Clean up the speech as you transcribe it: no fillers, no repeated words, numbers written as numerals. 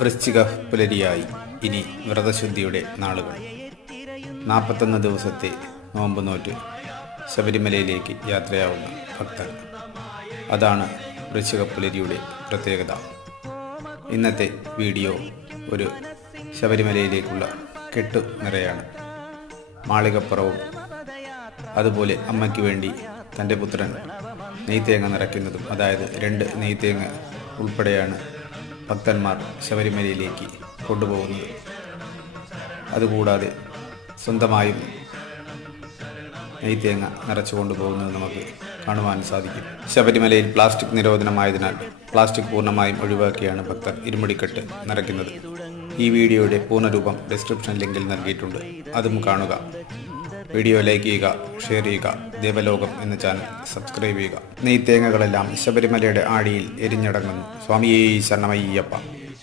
വൃശ്ചിക പുലരിയായി ഇനി വ്രതശുദ്ധിയുടെ നാളുകൾ. 41 ദിവസത്തെ നോമ്പ് നോറ്റ് ശബരിമലയിലേക്ക് യാത്രയാവുന്ന ഭക്തർ. അതാണ് വൃശ്ചിക പുലരിയുടെ പ്രത്യേകത. ഇന്നത്തെ വീഡിയോ ഒരു ശബരിമലയിലേക്കുള്ള കെട്ടു നിറയാണ്. മാളികപ്പുറവും അതുപോലെ അമ്മയ്ക്ക് വേണ്ടി തൻ്റെ പുത്രൻ നെയ്ത്തേങ്ങ നിറയ്ക്കുന്നതും, അതായത് 2 നെയ്ത്തേങ്ങ ഉൾപ്പെടെയാണ് ഭക്തന്മാർ ശബരിമലയിലേക്ക് കൊണ്ടുപോകുന്നത്. അതുകൂടാതെ സ്വന്തമായും നെയ്ത്തേങ്ങ നിറച്ചു കൊണ്ടുപോകുന്നത് നമുക്ക് കാണുവാൻ സാധിക്കും. ശബരിമലയിൽ പ്ലാസ്റ്റിക് നിരോധനമായതിനാൽ പ്ലാസ്റ്റിക് പൂർണ്ണമായും ഒഴിവാക്കിയാണ് ഭക്തർ ഇരുമുടിക്കെട്ട് നിറയ്ക്കുന്നത്. ഈ വീഡിയോയുടെ പൂർണ്ണരൂപം ഡിസ്ക്രിപ്ഷൻ ലിങ്കിൽ നൽകിയിട്ടുണ്ട്, അതും കാണുക. വീഡിയോ ലൈക്ക് ചെയ്യുക, ഷെയർ ചെയ്യുക. ദേവലോകം എന്ന ചാനൽ സബ്സ്ക്രൈബ് ചെയ്യുക. നെയ്ത്തേങ്ങകളെല്ലാം ശബരിമലയുടെ ആഴിയിൽ എരിഞ്ഞടങ്ങുന്നു. സ്വാമിയേ ശരണമയ്യപ്പ.